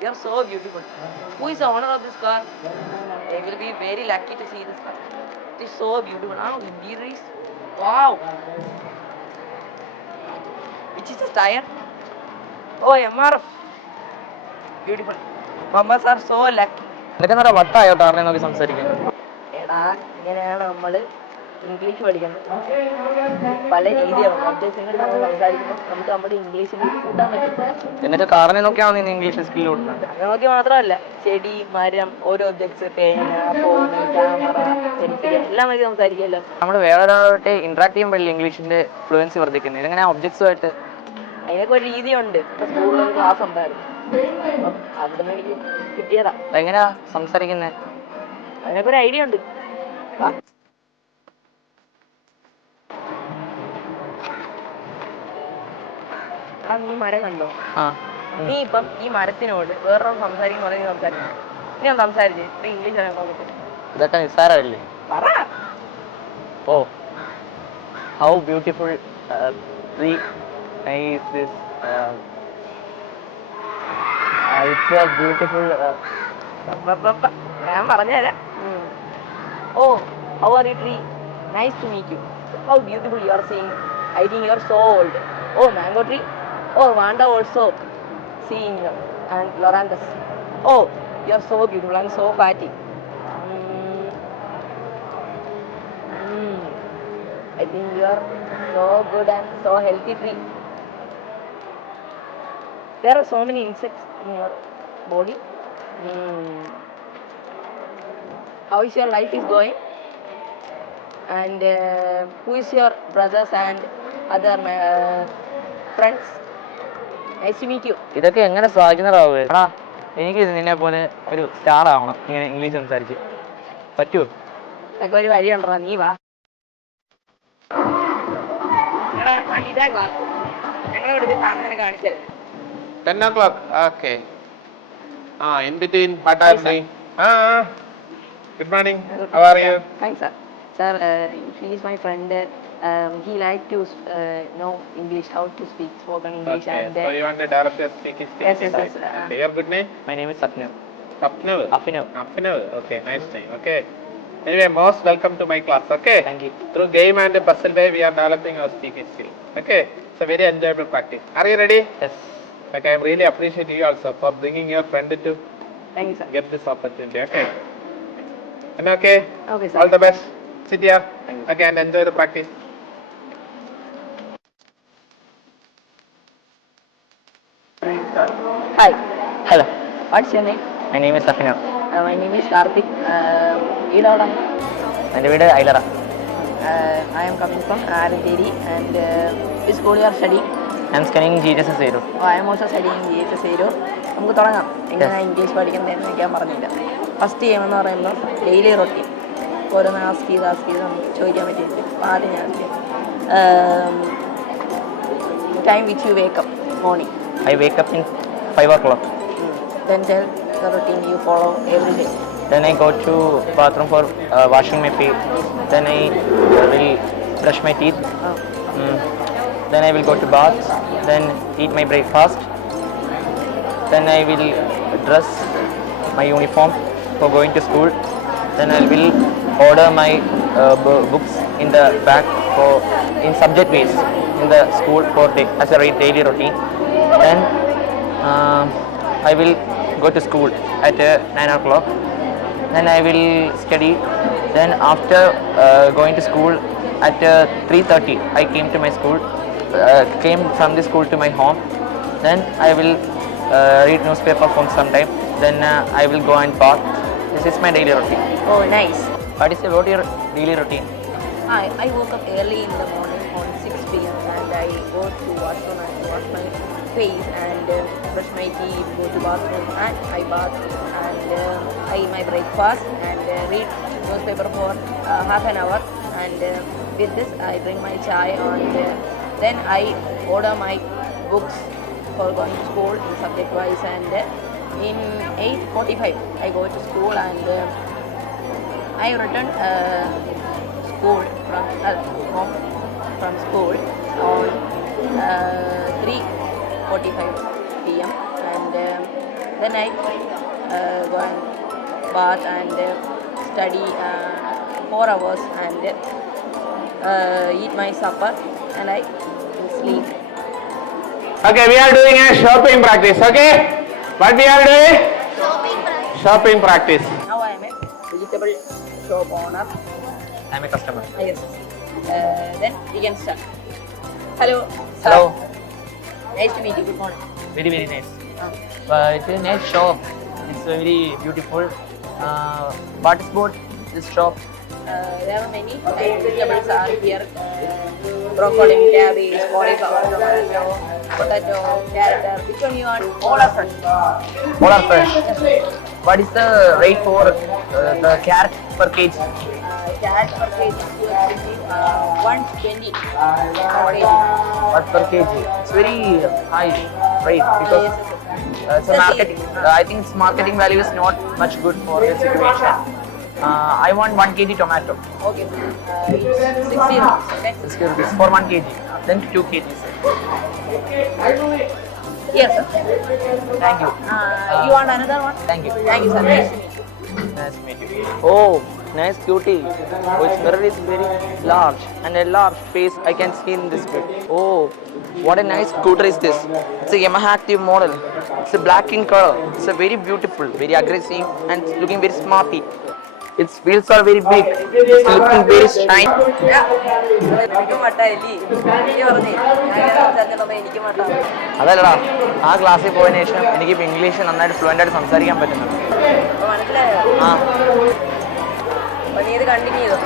You're so beautiful. Who is the owner of this car? They will be very lucky to see this car. It is so beautiful. Ah, the is wow. Which is the tire? Oh, MRF. Beautiful. Mamas are so lucky. നിനക്ക് എന്താ വട്ടായോ ടാറിനെ നോക്കി സംസാരിക്കാൻ എടാ ഇങ്ങനെയാണ് നമ്മൾ English പഠിക്കണം പല രീതിയാണ്. ഒബ്ജക്ട്സിനെ നമ്മൾ സംസാരിക്കുമ്പോൾ നമുക്ക് നമ്മുടെ ഇംഗ്ലീഷിൽ കൂട്ടാൻ പറ്റും. എന്നിട്ട് കാറിനെ നോക്കിയാണോ നീ ഇംഗ്ലീഷ് സ്കിൽ കൊടുക്കുന്നത്? അത് നോക്കി മാത്രമല്ല ചെടി മരം ഓരോ ഒബ്ജക്ട്സ് പേന ഫോൺ ക്യാമറ പെൻസിൽ എല്ലാം നമുക്ക് സംസാരിക്കുമല്ലോ നമ്മൾ വേറെ ഒരാളായിട്ട് ഇന്ററാക്ട് ചെയ്യുമ്പോഴല്ലേ ഇംഗ്ലീഷിന്റെ ഫ്ലുവൻസി വർദ്ധിക്കുന്നത്? ഇതെങ്ങനെ ഒബ്ജക്ട്സുമായിട്ട് അതിനൊക്കെ ഒരു രീതിയുണ്ട്. ഇപ്പൊ സ്കൂളിൽ ക്ലാസ് ഉണ്ടായിരുന്നു. അവിടെ നിന്ന് എനിക്ക് കിട്ടിയതാ. എങ്ങനെയാ സംസാരിക്കുന്നത് അതിനൊക്കെ ഒരു ഐഡിയ ഉണ്ട്. നീ മരം കണ്ടോ? നീ ഇപ്പം ഈ മരത്തിനോട് വേറൊരു സംസാരിക്കും. നീ സംസാരിക്കും. ഞാൻ സംസാരിച്ചേ ഇപ്പൊ ഇംഗ്ലീഷ് ഇതൊക്കെ നിസ്സാരമല്ലേ? പറ. ഓ. ഹൗ ബ്യൂട്ടിഫുൾ ബ്യൂട്ടിഫുൾ ഞാൻ പറഞ്ഞുതരാം. ഓ how are you tree nice to meet you how beautiful you are seeing I think you are so old oh mango tree Oh, Wanda also seeing you, and Lorandas. Oh, you are so beautiful and so fatty. Mm. Mm. I think you are so good and so healthy tree. There are so many insects in your body. Mm. How is your life is going? And uh, who is your brothers and other uh, friends? ഇതൊക്കെ എങ്ങനെ സാധിക്കുന്നതാവും? എടാ എനിക്ക് നിന്നെ പോലെ ഒരു star ആവണം. ഇങ്ങനെ English സംസാരിച്ച്. പറ്റൂ ഒരു വഴിയുണ്ടോ? നീ വാ. ആ ആ good morning how are you thanks sir sir, uh, he is my friend. Um, he likes to uh, know English, how to speak spoken English. Okay. And, uh, so you want the director to speak his Yes, yes, yes. Uh, Your good name? My name is Satnav. Sapnav. Afinav. Afinav. Okay, nice name. Okay. Anyway, most welcome to my class. Okay. Thank you. Through game and puzzle way, we are developing our speaking skill. Okay. It's a very enjoyable practice. Are you ready? Yes. Like I am really appreciate you also for bringing your friend to Thank you, sir. get this opportunity. Okay. And okay. Okay, sir. All the best. Sit here. Okay, and enjoy the practice. Hi, Hello. what's your name? My name is Safina. Uh, my name is Karthik. Uh, വീടവിടെ name is Ailara. uh, I am coming from Aranjeri and uh, which school you are studying? I am studying GHS S S Oh, I am also studying GHS Zero. നമുക്ക് തുടങ്ങാം എങ്ങനെ English പഠിക്കുന്നതെന്ന് ഞാൻ പറഞ്ഞില്ല first game എന്ന് പറയുമ്പോൾ daily routine ഓരോന്ന് ask ചെയ്ത് ask ചെയ്ത് നമുക്ക് ചോദിക്കാൻ പറ്റിയിട്ട് അപ്പോൾ ആദ്യം ഞാൻ time which you wake up morning I wake up in five o'clock then tell the routine you follow every day. Then I go to bathroom for uh, washing my face. Then I will brush my teeth. Oh. Mm. Then I will go to bath. Then eat my breakfast. Then I will dress my uniform for going to school. Then I will order my uh, books in the back for in subject ways in the school for as a daily routine. Then um, I will go to school at uh, 9 o'clock. Then I will study. Then after uh, going to school at uh, 3.30, I came to my school, came from the school to my home. Then I will uh, read newspaper from some time. Then uh, I will go and bath. This is my daily routine. Oh, nice. What is about your daily routine? I, I woke up early in the morning on 6 p.m. and I go to and wash my face and uh, brush my teeth, go to bathroom and I bath and uh, I eat my breakfast and uh, read newspaper for uh, half an hour and uh, with this I bring my chai and uh, then I order my books for going to school subject wise and uh, in 8.45 I go to school and uh, I return uh, school from uh, home from school on uh, 3:45 p.m. and um, then I uh, go and bath and uh, study uh, four hours and uh, eat my supper and I sleep. Okay, we are doing a shopping practice. Okay, what we are doing? Shopping practice. Now I am a vegetable shop owner. I'm a customer. Yes. Uh, then we can start. Hello. sir. Hello. Nice to meet you. Good morning. Very very nice. Ah. But it's a nice shop. It's very beautiful. Uh, what is about this shop? Uh, there are many type vegetables are here. Uh, broccoli, cabbage, cauliflower, tomato, potato, carrot. Which one you want? All are fresh. All are fresh. What is the rate for uh, the carrot per kg? Uh, carrot per kg is too. Uh, 120 per kg. What per kg? It's very high rate because Yes, yes, yes. uh, it's a marketing. Uh, I think its marketing value is not much good for the situation. Uh, I want 1 kg tomato. Okay. Uh, 60 rupees. Okay. 60 rupees for 1 kg. Then 2 kgs. Yes, sir. Thank you. Uh, you want another one? Thank you. Thank you, sir. Nice to meet you. Nice to meet you. Oh, nice cutie. Oh, its mirror is very large and a large face I can see in this bit. Oh, what a nice scooter is this. It's a Yamaha Active model. It's a black in color. It's a very beautiful, very aggressive and looking very smarty. Its wheels are very big. It's looking very shiny. അതല്ലടാ ആ ക്ലാസ്സിൽ പോയതിനു ശേഷം എനിക്ക് ഇപ്പം English നന്നായിട്ട് fluent ആയിട്ട് സംസാരിക്കാൻ പറ്റുന്നുണ്ട്. ആ. കണ്ടിന്യൂ ചെയ്തോ?